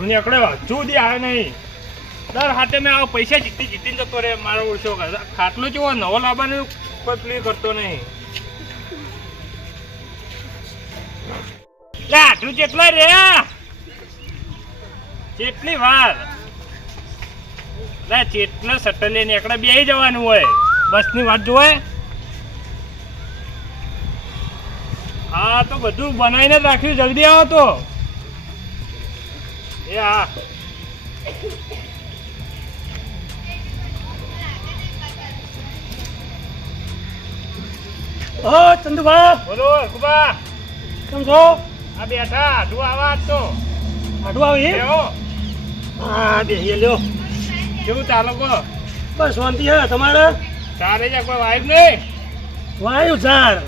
આઠું નીકળ્યો હજુ સુધી આવે નહીં. દર હાથે મેં આવો પૈસા જીતી જીતીને જતો રે મારો ઓળશો ખાટલો જેવો, નવો લાવવાનો કોઈ પ્લે કરતો નહીં. આટલું કેટલા રે. કેટલી વાર. લે ચેટલો સટલ લઈને એકડે બે જવાનું હોય, બસની વાત જોવે? હા, તો બધું બનાવીને જ રાખ્યું, જલ્દી આવો તો. હા ઓ ચંદુભા બોલો કુબા કેમ છો? આ બેઠા આઠું આવા તો આડું આવી. હા બે લ્યો. કેવું ચાલો કો બસ શાંતિ હે તમારે? તારે જ્યાં કોઈ વાયુ નહીં. વાયુ ઝાડ.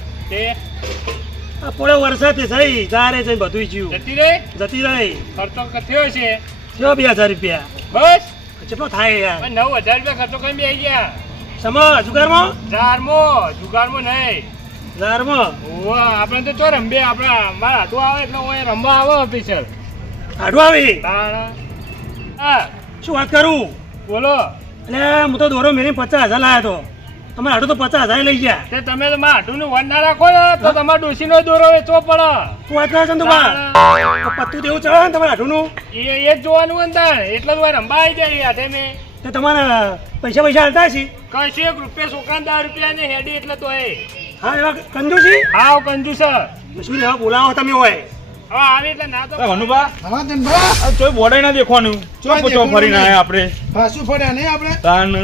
આ પોળે વરસાદથી થઈ તારે જઈ બધું જીવ જતી રહી? જતી રહી. ખર્ચો થયો છે? થયો બે હજાર રૂપિયા. બસ? કેટલો થાય યાર? નવ હજાર રૂપિયા ખર્ચો કઈ બે ગયા. સમજ? જુગારમાં? જારમો જુગારમો નહીં. જારમો ઓવા આપણે તો ચો રંબે આપણા મારા હાથું આવે એટલે ઓય રમવા આવે ઓફિસર આડું આવી? હા. શું વાત કરું? બોલો. અને હું તો દોરો મેરી પચાસ હજાર લાવ્યો તો. તમે હાડું તો પચાસ હજાર લઈ ગયા. તે તમે તો મારા હાથું વન ના રાખો ને તો તમારા ડોશીનો દોરો વેચવો પડે. તું વાત ચંદુભા તો પત્તું દેવું ચડે ને તમારે નું એ એ જ જોવાનું અંદર. ને એટલે તો રંબા આવી જાય હાથે મેં. તો તમારે પૈસા પૈસા હાલતા છે કશું એક રૂપિયા છોકરા દસ રૂપિયા ને હેડી એટલે તો એ. હા એવા કંજુસી હા કંજુસ શું એવા બોલાવો તમે હોય? હા આવી એટલે ના તો હનુભા. હા ચોય બોડાય ના દેખવાનું. ચો દેખવાનું ફરીને આયા આપણે. પાછું ફર્યા નહીં આપણે? તાન.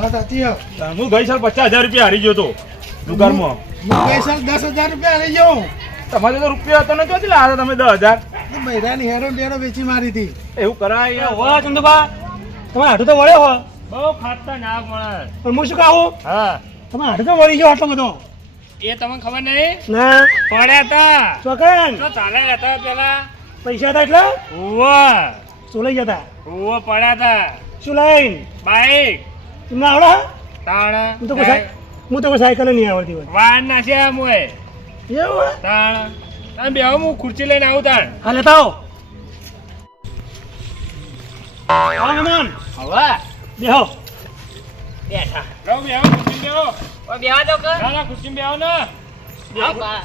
વાત સાચી હે. હું ગઈ સાલ પચાસ હજાર રૂપિયા હારી ગયો તો દુકાનમાં. હું ગઈ સાલ દસ હજાર રૂપિયા હારી ગયો. તમારે તો રૂપિયા હતો ને ક્યાંથી લાવ્યા તમે દસ હજાર. તો બૈરાની હેરો બેરો વેચી મારી હતી. એવું કરાય. વાહ ચંદુભા તમારે હાડું તો વળ્યો હો. બહુ ખાતા ના મળે પણ હું શું કહું? હા. તમે તો વળી ગયો આટલો બધો. એ તમને ખબર નહીં? ના. પડ્યા હતા. ચોકન. તો ચાલે હતા પેલા. પૈસા હતા એટલે? ઉવા શું લઈ જતા? ઉવા પડ્યા હતા. શું લઈને? બાઈક. તમને આવડે તાણ હું તો કોઈ હું તો કોઈ સાયકલ નહીં આવડતી હોય. વાહન નાખ્યા હોય. એવું હે? તાણ. તાણ બે હું ખુરચી લઈને આવું તાણ. હા લેતા આવો. આવો મહેમાન હવે? બેહો. બેઠા. રહો બેહો ખુરચી બેહો. ઓય બેહો દો કે? ના ના ખુરચી બેહો ને. હા, બા.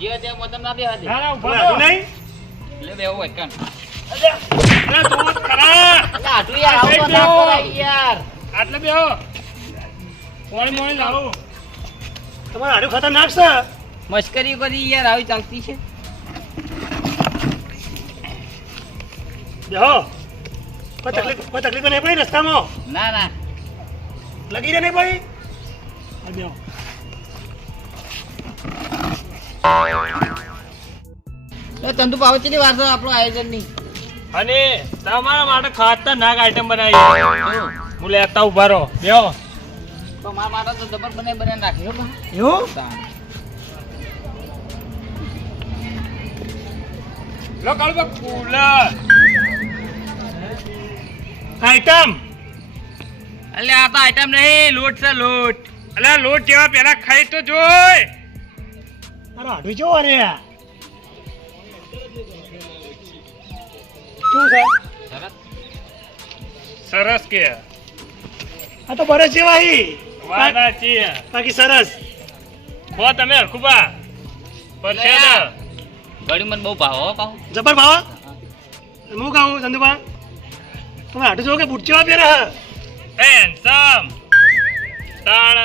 જે તે મોતમ ના બેહો દે. ના ના ઊભા. નહીં? એટલે બેહો હોય કાન અરે તું જ ખરા એટલે આટલું યાર આવું તો ના કરાય યાર. આટલે બેહો. પાણી મોણી લાવો. તમારે આડું ખતરનાક છે. મશ્કરી કરી યાર આવી ચાલતી છે. બેહો. કોઈ તકલીફ કોઈ તકલીફ નહીં પડી રસ્તામાં. ના ના. લગી રહે નહીં પડી. બેહો. તંતુ પાવચીની વાર છે આપણું આયોજનની અને તમારા માટે ખાતરનાક આઈટમ બનાવી હું લેતા ઊભા રહો. બેહો. તો મારા માટે તો જબર બને બને નાખ્યો એવું? લો કાળું બા કુલર આઈટમ. એટલે આ તો આઈટમ નહીં લોટ છે લોટ. અલે લોટ જેવા પેલા ખાઈ તો જોય અરે આડું જો રે. શું છે? સરસ કે. આ તો બરસ જેવા હી બાકી સરસ. હો તમે હરખુબા. પરસે લે. તો. ગળ્યું મને બહુ ભાવ હો પાહુ. જબર ભાવ? હું કહું ચંદુભા તમે હાડું જો કે બુટ જેવા પહેરે હે handsome. તાણ.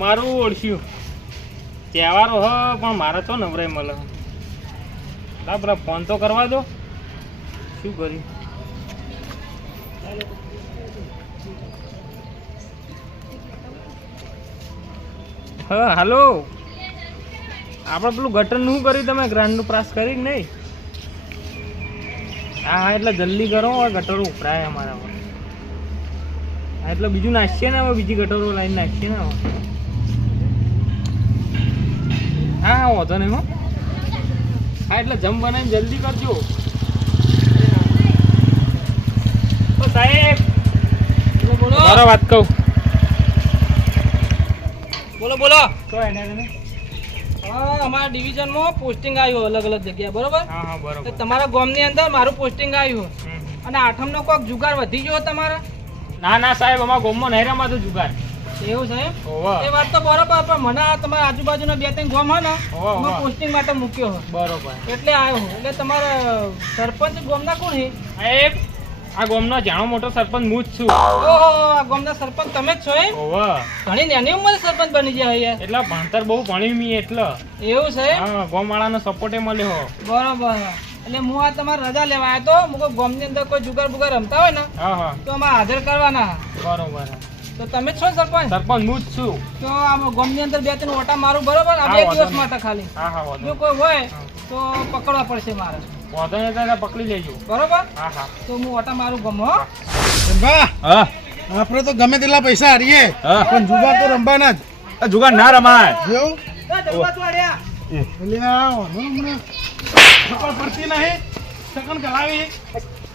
મારું ઓળખ્યું. તહેવારો હ, પણ મારે તો નવરાય મળે. લા પેલા ફોન તો કરવા દો. શું કર્યું? હા, હાલો. આપણે પેલું ગટર શું કર્યું તમે? ગ્રાન્ડનું પ્રાસ કરી નહીં? હા હા, એટલે જલ્દી કરો હવે ગટરો ઉભરાય અમારા હા, એટલે બીજું નાખીએ ને હવે, બીજી ગટરો લાઈન નાખીએ ને હવે. હા હા વાંધો નહીં હો. હા એટલે જમ બનાવીને જલ્દી કરજો. તો સાહેબ. બોલો મારો વાત કહું. બોલો તો એને અમારા ડિવિઝનમાં પોસ્ટિંગ આવ્યું અલગ અલગ જગ્યા બરોબર? તો તમારા ગામની અંદર મારું પોસ્ટિંગ આવ્યું. અને આઠમ અને આઠમનો કોઈક જુગાર વધી ગયો તમારા? ના ના સાહેબ અમારા ગોમમાં નહીં રમાતું જુગાર. એવું છે? એ વાત તો બરોબર પણ મને આ તમારા આજુબાજુના બે ત્રણ ગામ હોય ને ઓવા, પોસ્ટિંગ માટે મૂક્યો હોય બરોબર. એટલે આવ્યો એટલે તમારા સરપંચ ગામના કોણ છે? સાહેબ આ ગોમનો જાણો મોટો સરપંચ હું જ છું. ઓહો આ ગામના સરપંચ તમે જ છો એમ? ઓવા ઘણી નાની ઉંમરે સરપંચ બની ગયા યાર. એટલે ભણતર બહુ ભણી મી એટલે. એવું છે? હા ગોમવાળાનો સપોર્ટે મળ્યો. બરોબર. એટલે હું આ તમારે રજા લેવા આવ્યો તો મુકો ગામની અંદર કોઈ જુગાર બુગાર રમતા હોય ને હા હા. તો અમારે હાજર કરવાના. બરોબર. તો તમે છો ને સરપંચ? સરપંચ હું જ છું. તો આમ ગામની અંદર બે ત્રણ ઓટા મારું બરોબર? આ બે દિવસ માટે ખાલી. હા હા વાંધો જો કોઈ હોય તો પકડવા પડશે મારે. વાંધો નહીં ત્યારે પકડી લેજો. બરોબર? હા હા. તો હું ઓટા મારું ગમો હો. રંભા હા. આપણે તો ગમે તેટલા પૈસા હારીએ. હા. પણ જુગાર તો રમવાના જ. જુગાર ના રમાય. જેવું? આ પડતી નહીં સકન કલાવી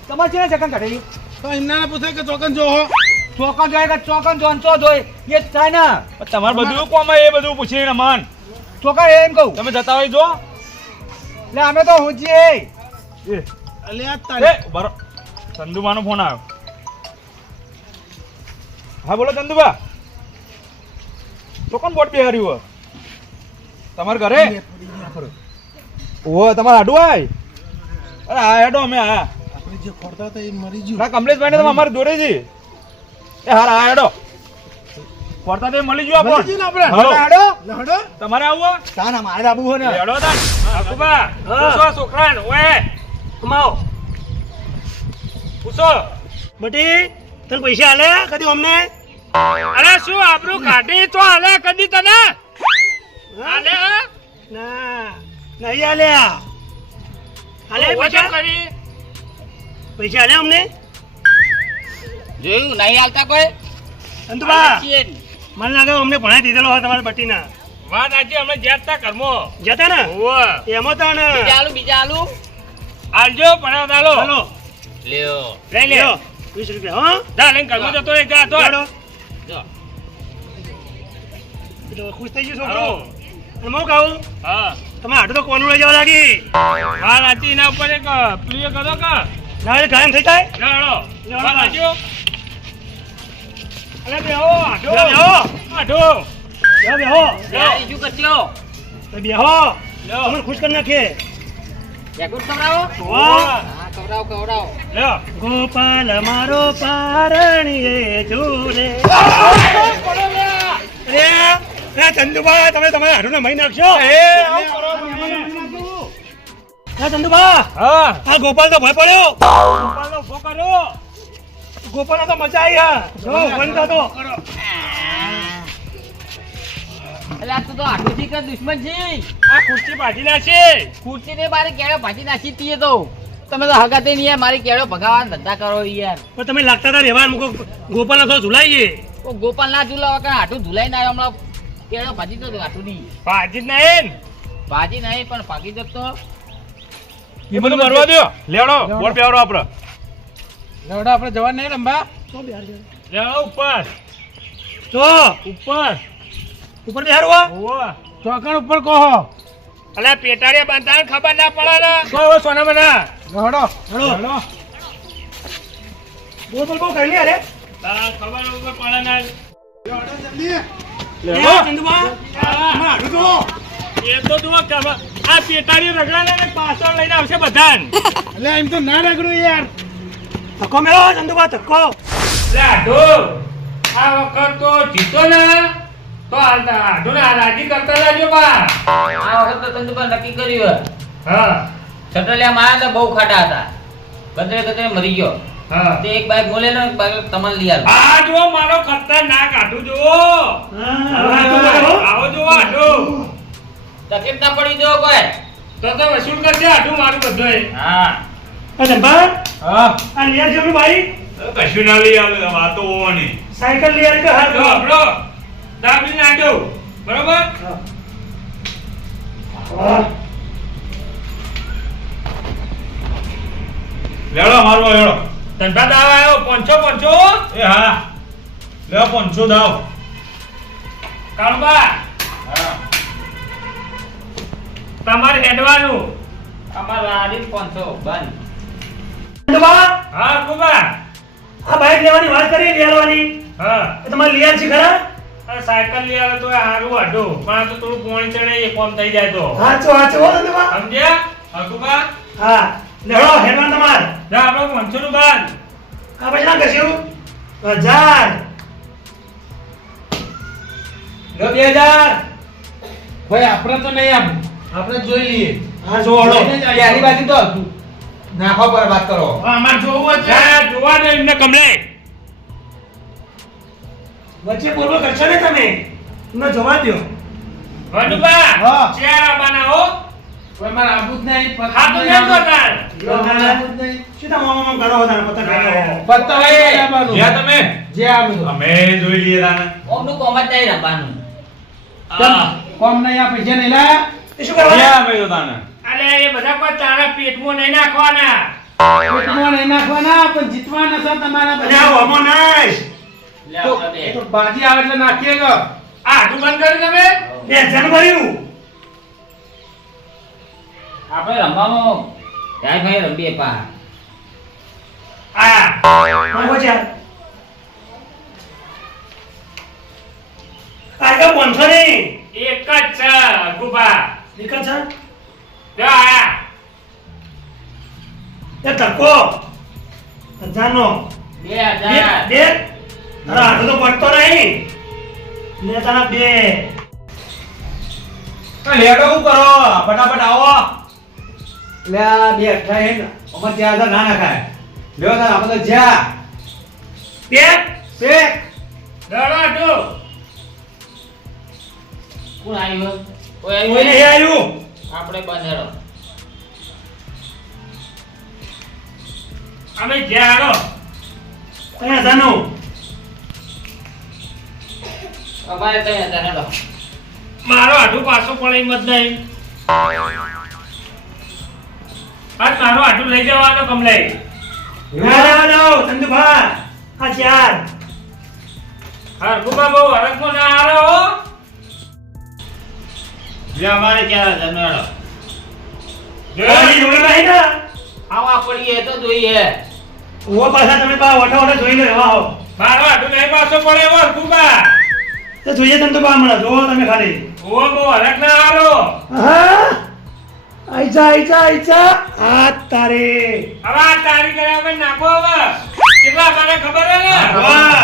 તમારે છે ને સેકન્ડ તો એમના પૂછે કે ચોકન જો હો ચોકન જોઈએ કે ચોકન જોનચો જોઈએ એ જ થાય ને. તમારે બધું કોમ એ બધું પૂછીને મન. ચોકન એમ કહું. તમે જતા હોય જો. એટલે અમે તો હુંચીએ. એ એટલે આ એ બરો ચંદુબાનો ફોન આવ્યો. હા બોલો ચંદુબા તો કોણ બોટ બિહાર્યું હો તમાર ઘરે? ઓહો તમારે આડું આય? અરે આ હેડો અમે આ આપણે જે ખોરતા હતા એ મરી ગયું. ના કમલેશભાઈ ને તમે અમારે દોરે છે એ હારા આ પડતા તે મળી ગયો મરી આપણે? હાલો. હેડો હેડો. તમારે આવું તાના મારે આબુ હો ને. હેડો તાન આકુબા પૂછો છોકરાને ઓએ. કમાઓ. પૂછો. બટી તને પૈસા આલે? કદી અમને? અરે શું આપણું કાઢી? તો હાલે કદી તને? ના નહીં આલ્યા. આલે પૈસા? કરી. પૈસા આલે અમને? જોયું? નહીં હાલતા કોઈ? અંતુબા મને લાગે અમને ભણાઈ દીધેલો હોય તમારા બટીના વાત આજે અમે જતા કર્મો જતા ને? ઓવે એમાં તો ને. બીજા આલુ બીજા આલુ આલજો પણ આલો હાલો. લ્યો. લઈ લે લ્યો. 20 રૂપિયા હા? જા લઈને કર્મો જતો રે જા તો જો. એટલે ખુશ થઈ ગયું. છોકરો. અને હું કહું? હા. તમે તો કોનું લઈ જવા લાગી? હા આજે એના ઉપર એક પ્રિય કરો કે? ના એટલે ગાયમ થઈ જાય? ના હાલો. અરે બેહો આઢો બેહો. આઢો બેહો બેહો યાર શું કરશો તો ખુશ કરી લ્યો ગોપાલ મારો પારણીએ ઝૂલે અરે રે ચંદુભા તમે તમારા હાડુને મહી નાખશો એ આવું કરો હા ગોપાલ તો ભય પડ્યો ગોપાલનો ઊભો કરો ગોપાલ તો મજા આવી હા. જો બનતા તો એટલે આ તો તો આટલું કે દુશ્મન છે. આ ખુરશી ભાજી નાખશે ખુરશી ને મારે કેળો ભાજી નાખી તીએ તો. તમે તો હગાતે નહીં યાર મારી કેળો ભગાવાના ધંધા કરો યાર. પણ તમે લાગતા હતા રહેવા મૂકો ગોપાલ તો ઝુલાઈએ. ઓ ગોપાલ ના ઝુલાવા કારણ આટું ઝુલાઈ ના હમણાં કેળો ભાજી તો આટું નહીં. ભાજી નહીં. ભાજી નહીં પણ ભાગી જતો. એ બધું મરવા દો લેવડો બોટ બેહારો આપડે. હેડો આપણે જવા નહીં રંભા લ્યો ઉપર. તો? ઉપર. ઉપર બેહારવા? ઓવા ચોકણ ઉપર કહો. અલે પેટાડે બાંધતા ખબર ના પડે ને? કહો સોના મના હેડો હળો બોલ બોલ કરી લે અરે. ખબર ઉપર પડે ને. જલ્દી. એ તો એ તો આ પેટાડી રગડા ને પાછળ લઈને આવશે બધા એટલે એમ તો ના રગડું યાર. ધક્કો મેળો ચંદુભા ધક્કો. આઢો. આ વખત તો જીતો ને. તો આઢો ને રાજી કરતા લાજો બા. આ વખત તો તંદુબા નક્કી કર્યું હા. છટલિયા માં તો બહુ ખાટા હતા. ગદરે કદરે મરી ગયો. હા. તે એક બાઈક બોલે ને બાઈક તમને લઈ આલો. આ જો મારો ખતરનાક ના કાઢો હો. આવો જો આઢો. તકલીફ ના પડી જો કોઈ. તો તો વસૂલ કરજે આઢું મારું બધું હા. આ હા. આ લઈ આવજો ભાઈ કશું ના લઈ આવે વાતો હોવાની. સાયકલ લઈ આવી જો આપણો દાબી નાખજો બરોબર? લેવડો મારવો ધંધા દાવ આવ્યો પાંચસો એ હા. લેવો પાંચસો દાવ. કાળુબા. તમારે હેડવાનું. અમારે આડી પાંચસો બંધ. હા કુબા આ બાઇક લેવાની વાત કરી લેવાની હા. એ તમારે લેવા છે ખરા? સાયકલ લઈ આવે તો હારું વાઢો પણ આ તો થોડું પોણી ચડે એ કોમ થઈ જાય તો. હાચો હાચો હો ચંદુભા સમજ્યા? હા કુબા હા. લેવડો હેડવાન તમાર જા આપણે આ પછી ના કશું હજાર. લો બે હજાર. ભાઈ આપણે તો નહીં આપ આપણે જોઈ લઈએ. હા જો હળો. બાજુ તો હતું. નાખવા પર વાત કરો. હા, અમારે જોવું જ છે. જા જોવા દે એમને કમલે. વચ્ચે બોલબો કરશો ને તમે? એમને જવા દ્યો. વડુબા હા. ચાર કોઈ મારે આબુ નહીં પતંગ હા તો જ નહીં. મોમ મોમ કરો પત્તા જ્યાં તમે. જે આમ. અમે જોઈ લઈએ તાને ઓમનું કોમ જ નહીં કોમ? નહીં આ પૈસા નહીં લાયા? શું કરવા જ્યાં અમે તો તાને. અલે એ બધા પર તારા પેટમાં નહીં નાખવાના. પેટમાં નહીં નાખવાના, પણ જીતવાના છે તમારા બધા. હોમો નાઈશ તો- તો બાજી આવે એટલે નાખીએ ગો આ હાથું બંધ કરી તમે? બે હજાર ભર્યું. આપણે રમવામાં જાય ભાઈ રમીએ પા આ. તો નહીં. એક જ છે ગુબા નીકળ છે? જો આયા એ તડકો હજારનો બે હજાર બે તારા હાથો તો પડતો નહીં. ને તારા બે. લેડો શું કરો? ફટાફટ આવો. લે આ બે અઠા હે ને અમાર ના નાખાય. લ્યો તાર આપણે તો જ્યાં. બે કોણ કોઈ આવ્યું? આપણે બંધેરો અમે જ્યારો કઈ હજારનું અમારે તો હતા હેડો મારો હાથું પાછું પડે જ નહીં. આજ મારો હાથું લઈ જવાનો કમલે. ના ચંદુભાઈ હા આ ચાર હા ગુબા બહુ હરખમાં ના આવે હો. જે અમારે ચાર હજાર નો હેડો તારી જોડે નહીં ને આવા પડીએ તો જોઈએ. ઓ પાછા તમે પા ઓઠા ઓઠા જોઈ લો હો. મારો હાથું નહીં પાછો પડે એવો ગુબા તો જોઈએ ચંદુભા હમણાં જોવો તમે ખાલી. ઓ બહુ હરખ ના આવો હા? આઈજા આઈજા આઈજા આ તારે. હવે આ તારી અમે નાખો હવે. કેટલા મને ખબર હે ને? વાહ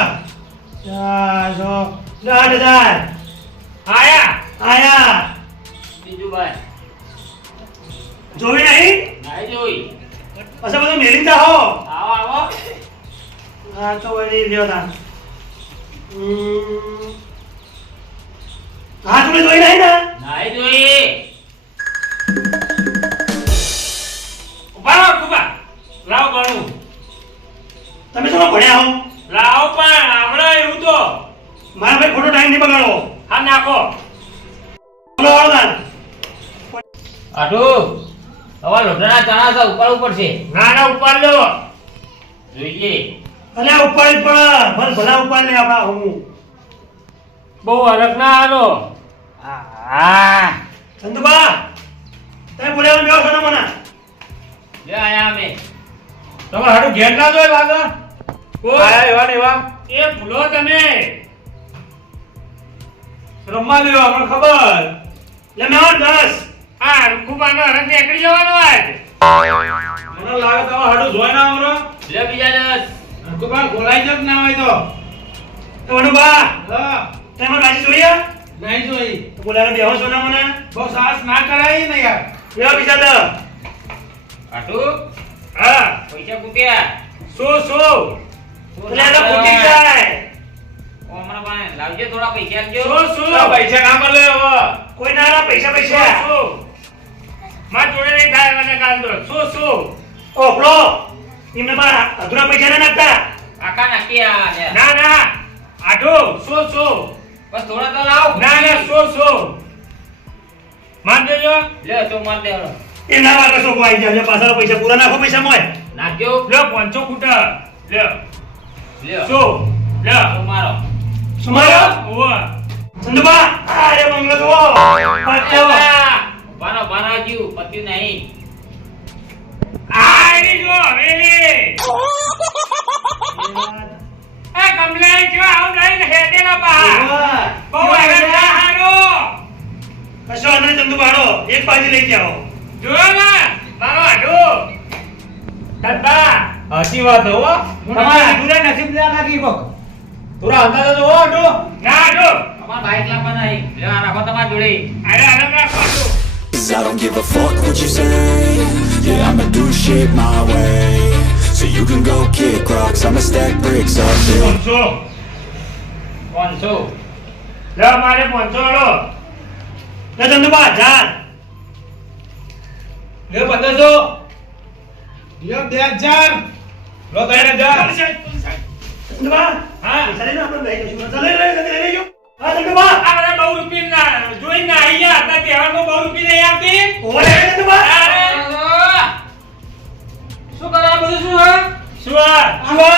આયા. આયા. બીજું ભાઈ જોવી નહીં? નહીં જોઈ. પછી બધું મેલી જા હો આવો આવો. હા તો વળી લ્યો તા લે આપણા હું. બહુ હરખ ના આવો હા ચંદુબા તમે બોલ્યા બેહો છો ને મને. લે આયા અમે. તમે હાડું ઘેર ના જોય લાગે? આયા એવા ને એવા? એ ભૂલો તમે. રમવા દેવા અમને ખબર. લે મેં દસ આ ગુબાનો હરખ નીકળી જવાનો આજ. મને લાગે તમે હાડું જોઈ ના આવરો લે બીજા દસ અંકુબા ગોળાઈ જ ના હોય તો. તો તમે મને જોઈએ નહીં જોઈ. બોલ્યા બેહો છો ને મને. બહુ સાહસ ના કરાય ને યાર. બેહો બીજા દસ આટુ? હા. પૈસા કૂટ્યા. જાય. હમણાં પાસે થોડા પૈસા આપજો. પૈસા લે હવે. કોઈ ના ના પૈસા પૈસા. શું માર જોડે નહીં થાય મને કામ દો સો શું? ઓપડો એમને પણ અધૂરા પૈસા ના નાખતા. આકા નાખી આ ના ના. આઢો શું શું બસ થોડા તો લાવ ના ના શું શું માન દેજો લે તો માર દે હળો. એ ના વાગે શું આવી જાય પાછળ પૈસા પૂરા નાખો પૈસા મોય નાખજો લ્યો પાંચસો ખૂટા લ્યો લ્યો શું લ્યો તો મારો સુમારો ઓવા ચંદુબા અરે મંગળ જો પાછો એલા, બારો બારો જીવ પત્યું નહીં આઈ જો હવેલી એ કમલે જો આવું લઈને હેડેલા બહાર. બહુ હેડતા હારો કશો નહીં ચંદુ બાળો. એક બાજુ લઈ જાઓ. જો ને. મારો આડો દાદા હાચી વાત હો તમારા આટુને નસીબ ના નાખી કોક થોડા અંદાજ તો હો આટુ ના આડો અમાર બાઈક લાવવા નહીં. લેવા રાખો તમારા જોડે. અરે અલગ રાખો આડો. Cause I don't give a fuck what you say. Yeah, I'ma do shit my way. You can go kick rocks I'ma stack bricks up. till પાંચસો. પાંચસો. લે મારે પાંચસો આડો લે હજાર લે પંદરસો. લ્યો બે હજાર. લો ત્રણ હજાર. ચંદુબા હા. પૈસા લઈને આપણે લઈ જઈશું. ચાલ, હા બહુ રૂપિયા ના ગયા હતા તહેવારમાં બહુ રૂપિયા નહીં આવતી. લે શું કરે આ બધું શું હે? શું આ? જુઓ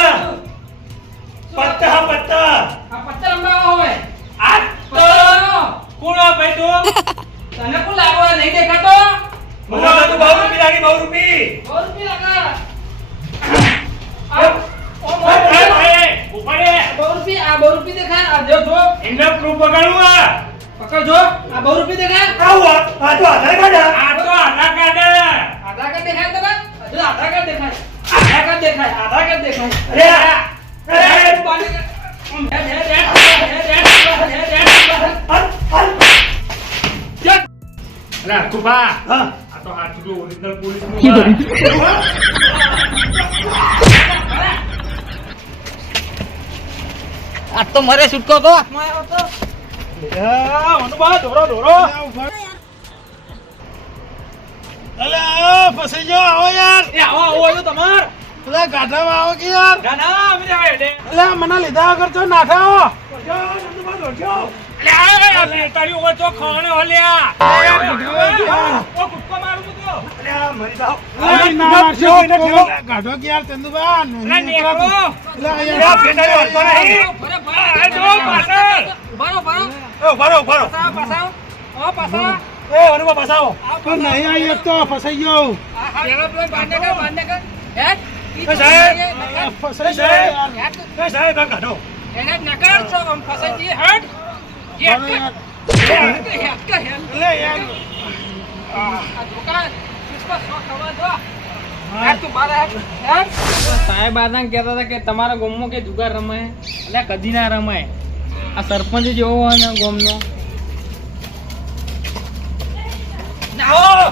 પત્તા પત્તા. આ પત્તા રમવા હોય આ તો કોણ આ ભાઈ તો તને કોણ લાગવા નહીં દેખાતો? મને તો બહુ રૂપી લાગી બહુ રૂપી. બહુ રૂપી લાગે. આ. બહુ રૂપિયા આ બહુ રૂપિયા દેખાય. આ આ. આ આવું આ. આ તો આધાર કાર્ડ આ. આ તો આધાર કાર્ડ. આધાર કાર્ડ દેખાય તને? હજુ આધાર કાર્ડ દેખાય આધાર કાર્ડ દેખાય આધાર કાર્ડ દેખાય અરે આ, અરે, તું કુબા. હા આ તો તો આ. આ તો મરે છૂટકો તો અલે ફસાઈ ગયો આવો યાર. એ આવો આવો આવો તમાર. પેલા ગાઢામાં આવો કે યાર. ના ના અમે જાય હેડે અલે મને લીધા વગર તો નાઠા આવો. દોડજો, ચંદુબા, દોડજો. અલે, આ તો ખાણે હલ્યા. ઓ, કૂદકો મારું કૂદકો. અરે મરી જાઓ. અલે ના મારશો ગાઢો કે યાર ચંદુબા અલા, નેકળો. અલે આ અરે આ યાર પેટાળો હલતો નહીં. ફરે આ જો પાછળ. ઉભારો ઉભારો એ, ઊભા રહો, પાછા પાછા. ઓ પાછા. એ, અનુભવ ફસાવો પણ નહીં આવી એક તો ફસાઈ ગયો સાહેબ. આદાન ફસાઈ ગયો યાર. સાહેબ, આ કાઢો. એને નકર છો આમ ફસાઈ જઈએ હેડ હેડ કર હેડ કર હેડ કર હેડ અલે યાર. આ દુકાન કિસકો સો ખવા દો. હેડ તું બાર હેડ હેડ સાહેબ આદા કહેતા હતા કે તમારા ગામમાં કે જુગાર રમાય? એટલે કદી ના રમાય. આ સરપંચ જેવો હોય ને ગામનો. આ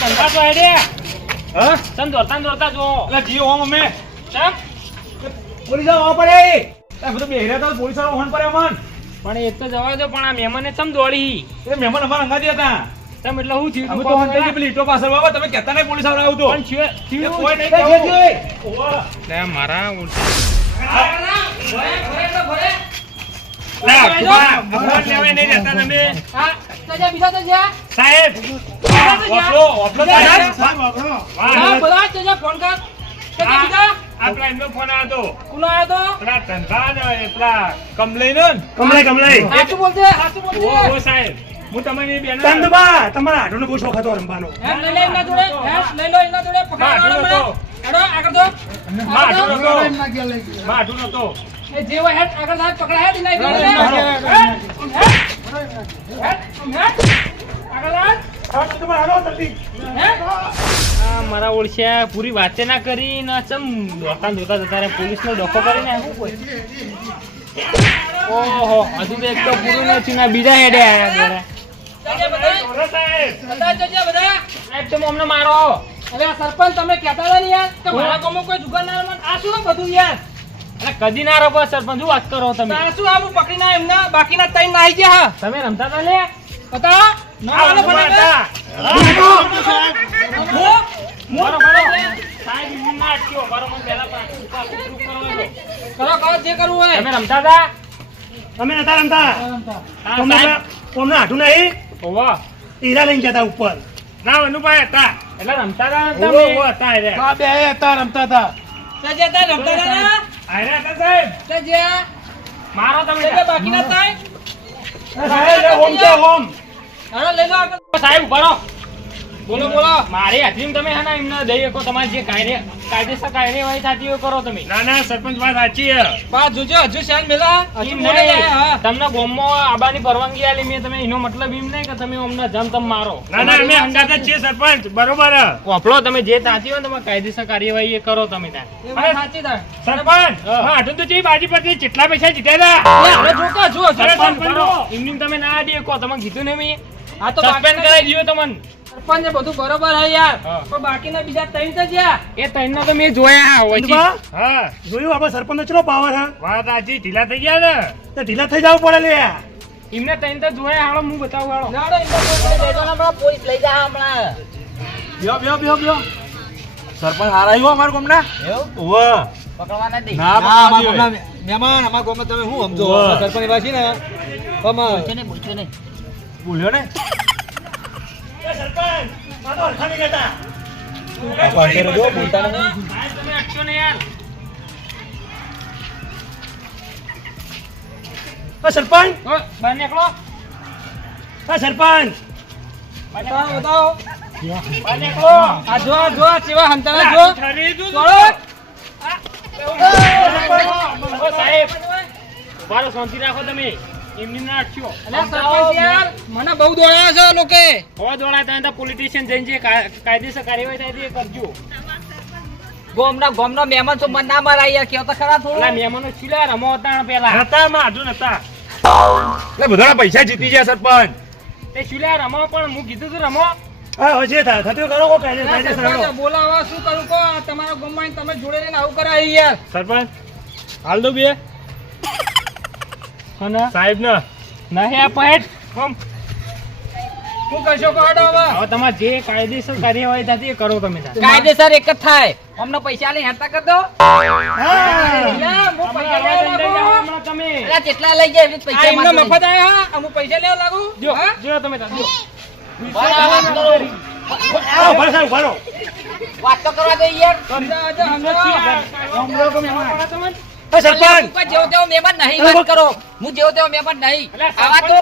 ધંધા તો હેડે. હા? તને જો એટલે જીઓ ચમ? પોલીસ આવો પડે. એ બધું બેહર્યા હતા પોલીસ વાળો ફોન પડે મન. પણ એ તો જવા દો પણ આ મહેમાને ચમ દોડી? એ મહેમાન અમારા અંગાથી હતા. ચમ એટલે હું થયું અમે તું કહો હંતાઈ પેલા? ઈંટો પાછળ બાબા તમે કહેતા નહીં પોલીસ વાળો આવતો પણ છે થયું કોઈ નહીં શું? કહો. ઓવા. લે, મારા. ભરે ભરે તો ભરે. લે, ભગવાન લેવાય નહીં રહેતા તમે. હા. સાહેબ. હા બોલા તો જા ફોન કર. તો જા બીજા આ પેલા એમનો ફોન આવ્યો હતો. કોનો આયો તો પેલા ધંધા ને પેલા કમલઈ ને. કમલાઈ, કમલાઈ. સાચું બોલજે સાચું બોલજે. ઓ સાહેબ. હું તમારી બેન તમારા હાડુનો બહુ શોખ હતો રમવાનો. લઈ લે એમના જોડે લઈ લો એમના જોડે પકડાડો હા, હેડો આગળ તો હા, આગળ તો. એમના ઘેર માઠું નતો એ જે હોય હેડ આગળ સાહેબ પકડા હેડ એના મારા ઓળખ્યા પૂરી વાતે ના કરી ને ચમ દોતા જોતા જતા રહ્યા. પોલીસ નો ડોકો કરીને શું કોઈ? ઓહો હજુ તો એક તો પૂરું નથી ના બીજા હેડે આયા અમને મારો હવે સરપંચ તમે કેતા હતા ને યાર કે મારા ગામમાં કોઈ ના આ શું બધું યાર? એટલે કદી ના રમો સરપંચ શું વાત કરો તમે? આ શું આવું પકડીને એમના બાકીના ત્રણ નાઈ ગયા હા? તમે રમતા તા લે? પતા ના આલો હતા. મારો મારો. સાહેબ એમને ના અટક્યો મારો મને પહેલા પાછું ઊભા ઉભું કરવા દો. કરો કરો જે કરવું હોય. તમે રમતા હતા? અમે નતા રમતા. હા, તમને સાહેબ. તમને હાડું નહીં. ઓવા હીરા લઈને જતા ઉપર. ના વનુભાઈ હતા. એટલે રમતા હતા ને તમે હતા રે બે હતા રમતા હતા જજે તા રમતા હતા. ને આયરા હતા સાહેબ? જજે મારો તમે એટલે એ સાહેબ, એ હોમ છે હોમ. હાલો લઈ લો સાહેબ ઊભા રહો. બોલો બોલો. મારે હાથરીમાં તમે હા એમને જઈ શકો. તમારે જે કાયદે કાયદેસર કાર્યવાહી થતી હોય કરો તમે. ના ના સરપંચ વાત સાચી બા જોજો હજુ શાન મેલા. તમને ગોમમાં આબાની પરવાનગી આલી મેં તમે એનો મતલબ એમ નહીં કે તમે અમને જમ તમ મારો. ના ના અમે હંગાત જ છીએ સરપંચ. બરોબર. કોપલો તમે જે તાંચી હોય તમે કાયદેસર કાર્યવાહી એ કરો તમે ત્યાં. સાચી તાર. સરપંચ હા. હા તો ચેવી બાજી પરથી જેટલા પૈસા જીત્યા હતા હવે જોકો, જો સરપંચ એમની તમે ના આડી શકો. તમે કીધું ને મેં. આ તો સસ્પેન્ડ કરાવી દીધો તમને. સરપંચ બધું બરોબર હે યાર. પણ બાકીના બીજા ત્રણ તો જ્યાં. એ ત્રણનો તો મેં જોયા હોય છે. હા. જોયું? આપણે સરપંચ ચલો પાવર હા વાત આજી ઢીલા થઈ ગયા ને. તો ઢીલા થઈ જવું પડે લે. એમને ત્રણ તો જોયા હાલો હું બતાવું હાલો. ના એમને ને હમણાં પોલીસ લઈ જા હમણાં. બ્યો બ્યો બ્યો બ્યો સરપંચ હારા આવ્યો અમારા ગામના? એવું? વાહ પકડવા દે. ના અમારા ગામના મહેમાન અમાર ગોમના તમે શું સમજો? સરપંચ એવા છે ને? તમે બોલશો નહીં. ભૂલ્યો ને? સરપંચ બહાર નીકળો. બતાવો બતાવો. આ જો આ જો આ જો સાહેબ. શાંતિ રાખો તમે. એમની ના અટક્યો અલ્યા સરપંચ યાર મને બહુ દોડાવે છે લોકે. હવે દોડાય તમે તો પોલિટિશિયન જઈને જે કાયદેસર કાર્યવાહી થાય તે કરજો. ગોમના ગોમનો મહેમાન તો મને ના મરાય યાર કેવો તો ખરા થોડું. મહેમાનો છીલા રમો હતા પેલા. હતા માં હજુ નતા. એટલે બધાના પૈસા જીતી ગયા સરપંચ. તે છીલા રમો પણ હું કીધું તું રમો. હા હવે જે થાય થતું કરો કો કાયદે કાયદેસર બોલાવા શું કરું કો તમારા ગામમાં તમે જોડે રહીને આવું કરાય યાર. સરપંચ હાલ દો બે. સાહેબ ને. નહીં આ પેટ. કમ. શું કરશો કહો હવે હવે તમારે જે કાયદેસર કાર્યવાહી થતી એ કરો તમે કાયદેસર એક જ થાય. અમને પૈસા લઈ હેરતા કરી દો. અલ્યા, હું પૈસા લેવા લાગુ. હમણાં તમે. જેટલા લઈ જાય પૈસા એમને માંગે. મફત આયા હા? અમુક હું પૈસા લેવા લાગુ? જો હા? જો તમે. વાત તો કરવા દે યાર. એ સરપંચ! કોઈ જેવો તેવો મહેમાન નહીં વાત કરો. હું જેવો તેવો મહેમાન નહીં. આવા તો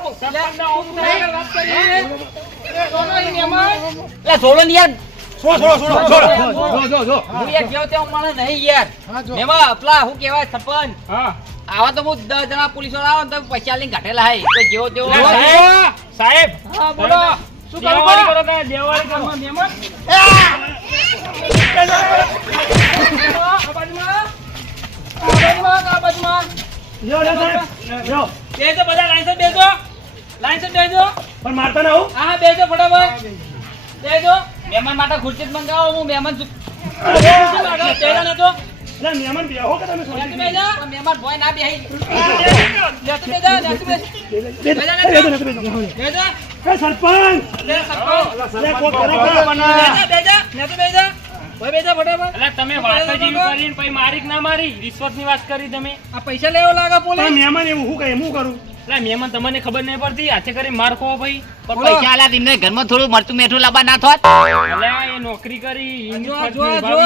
એટલે સોલો ને યાર. છોડો છોડો છોડો છોડો હું યાર જેવો તેવો માણસ નહીં યાર. મહેમાન પેલા શું કહેવાય સરપંચ? હા. આવા તો હું દસ જણા પોલીસવાળા આવે તો પૈસા લઈને કાઢેલા હે તો જેવો તેવો સાહેબ સાહેબ. હા, બોલો. શું કરું? કરો તમે દેવાળી કરો. મહેમાન? આ બાજુમાં. બેસો બધા લાઈન બેસો. લાઈન બેસો. પણ મારતા ના આવું. હા હા બેસો ફટાફટ. બેસો. મહેમાન માટે ખુરશી મંગાવો હું બેહો કે તમે ભોય ના બેહી. સરપંચ! સરપંચ. લે, કોક તમે કરીને પછી મારી ના મારી? વાત કરી તમે. આ પૈસા લેવા લાગે પોલીસ? મહેમાન એવું શું કહે હું કરું? એટલે મહેમાન તમને ખબર નહીં પડતી હાથે કરી માર ખો ભાઈ. પણ પૈસા આલ્યા તેમને ઘરમાં થોડું મરચું મેઠું લાવવા ના થોત? એટલે એ નોકરી કરી જો જો જો.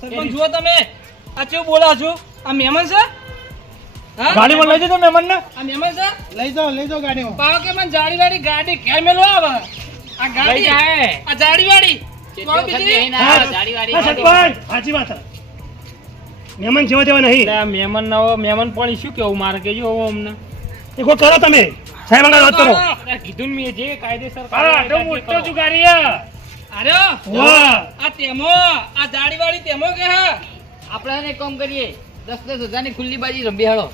સરપંચ જુઓ તમે. આ કેવું બોલા છો? આ મહેમાન છે? ગાડીમાં લઈ જજો મહેમાન ને આ મહેમાન છે? લઈ જાઓ લઈ જાઓ ગાડીમાં. પાવ કે મને જાડી વાળી ગાડી ક્યાં મેલો આવે? આ ગાડી જાય. આ જાડી વાળી સાચી વાત મહેમાન જેવા તેવા નહીં. મહેમાન ના મહેમાન પણ શું કેવું મારે કેજો હવે અમને. એ કોઈ કરો તમે. સાહેબ આગળ વાત કરો. કીધું ને મેં જે કાયદેસર હા, મોટો જુગારી અરે વાહ. આ તેમો આ દાડી વાળી તેમો કે હા? આપણે એને કામ કરીએ. દસ દસ હજારની ખુલ્લી બાજી રમી હળો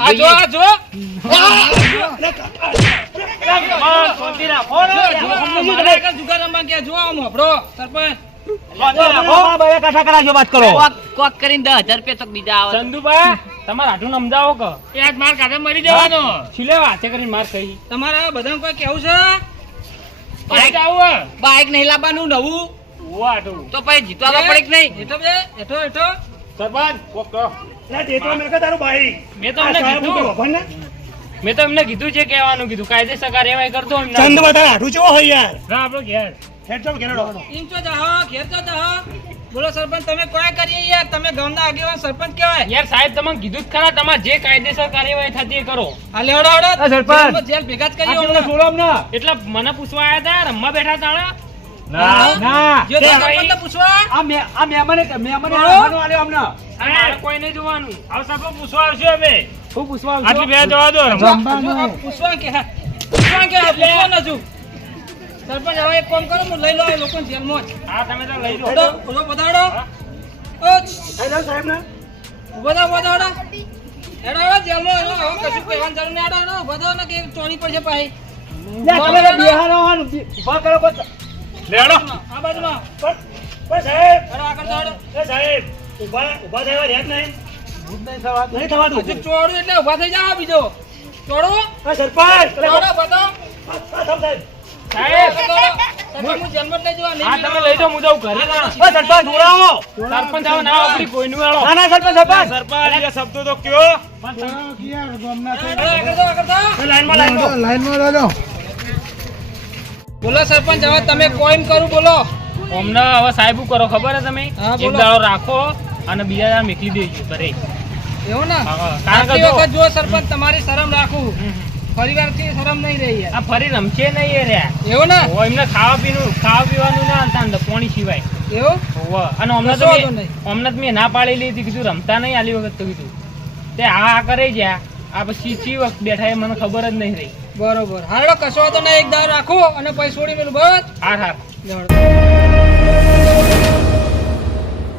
આ જો આ જો. તમારે આટલું સમજાવો કે? એ આજ માર કાઢે મરી જવાનો. શીલે હાથે કરીને માર કહી તમારે બધાને કોઈ કેવું છે? બાઈક બાઈક નહીં લાવવાનું નવું. તો પછી જીતવા તો પડે નહીં? સરપંચ કોક કહો. લે, તે તો મેં કહ્યું તારું ભાઈ મેં તો આ કીધું. શું મેં તો એમને કીધું છે કહેવાનું કીધું કાયદેસર કાર્યવાહી કરતો એમના. ચંદ બતા હાથું ચેવો હોય યાર ના, આપણો ઘેર. હેડ ચાલ ઘેરડો. ઇંચો જાહો ઘેર તો જાહો બોલો સરપંચ તમે કોઈ કરીએ યાર તમે ગામના આગેવાન સરપંચ કહેવાય યાર સાહેબ તમને કીધું જ ખરા તમારે જે કાયદેસર કાર્યવાહી થતી એ કરો આ લેવડો સરપંચ. જેલ ભેગા જ કરીએ હમણાં. એટલે મને પૂછવા આવ્યા હતા રમવા બેઠા તાણા ના ના. જો તો પૂછવા આ મે આ મેમને મેમને બોલો. આલ્યો અમને. મારે કોઈ નહીં જોવાનું? હવે સાહેબ પૂછવા આવશે અમે. શું પૂછવા આટલી બે જવા દો પૂછવા- કે પૂછવા કે પૂછવા ન છું સરપંચ હવે એક કામ કરો હું લઈ લો આ જેલમાં હા તમે તો લઈ લો. ઓલો બધાડો. ઓ સાહેબ ને. ઊભો થા ઊભો થા હડો હેડો હેડો જેલમાં હેડો હવે કશું કહેવાની જરૂર નહીં. આડા હેડો ને કે ચોરી પડશે પાછી તમે તો બિહારો હો ને, ઊભા કરો કોઈ લેડો આ બાજુમાં. પણ પણ સાહેબ. અરે આગળ જાડો એ સાહેબ ઊભા ઊભા થવા રહ્યા જ નહીં? થવા નહીં થવા દો ચોડો એટલે ઊભા થઈ જાઓ બીજો. ચોડો આ સરપંચ ચોડો બતો સાહેબ સાહેબ. હું જેલમાં જ લઈ જવા નહીં હા તમે લઈ જાઓ હું જાઉં ઘરે. ઓ સરપંચ ઉડાવો. સરપંચ આવો ના આપણી કોઈનું વાળો ના ના સરપંચ સરપંચ. સરપંચ શબ્દો તો કયો? આગળ જાઓ, આગળ જાઓ. લાઈનમાં લાઈનમાં. લાઈનમાં રહેજો બોલો સરપંચ હવે તમે કોઈમ કરું બોલો. અમને હવે સાહેબ કરો ખબર હે તમે? એક દાડો રાખો અને બીજા દાડો મેકલી દેજો ઘરે. એવું ને? આટલી વખત જો સરપંચ તમારી શરમ રાખું. હમ, હમ. થી શરમ નહીં રહી આ ફરી રમશે નહીં એ રહ્યા. એવું ને? એમને ખાવા પીનું ખાવા પીવાનું ના હાલતા અંદર પોણી સિવાય. એવું? અને તો મેં- તો મેં ના પાડી લીધી કીધું રમતા નહીં આલી વખત તો કીધું. તે આ આ કરે જ્યાં આ પછી ચી વખત બેઠા એ મને ખબર જ નહીં રહી. બરોબર. હાલો કશો તો નહીં એક દાવ રાખો અને પછી છોડી મેલું. બસ. હા હા.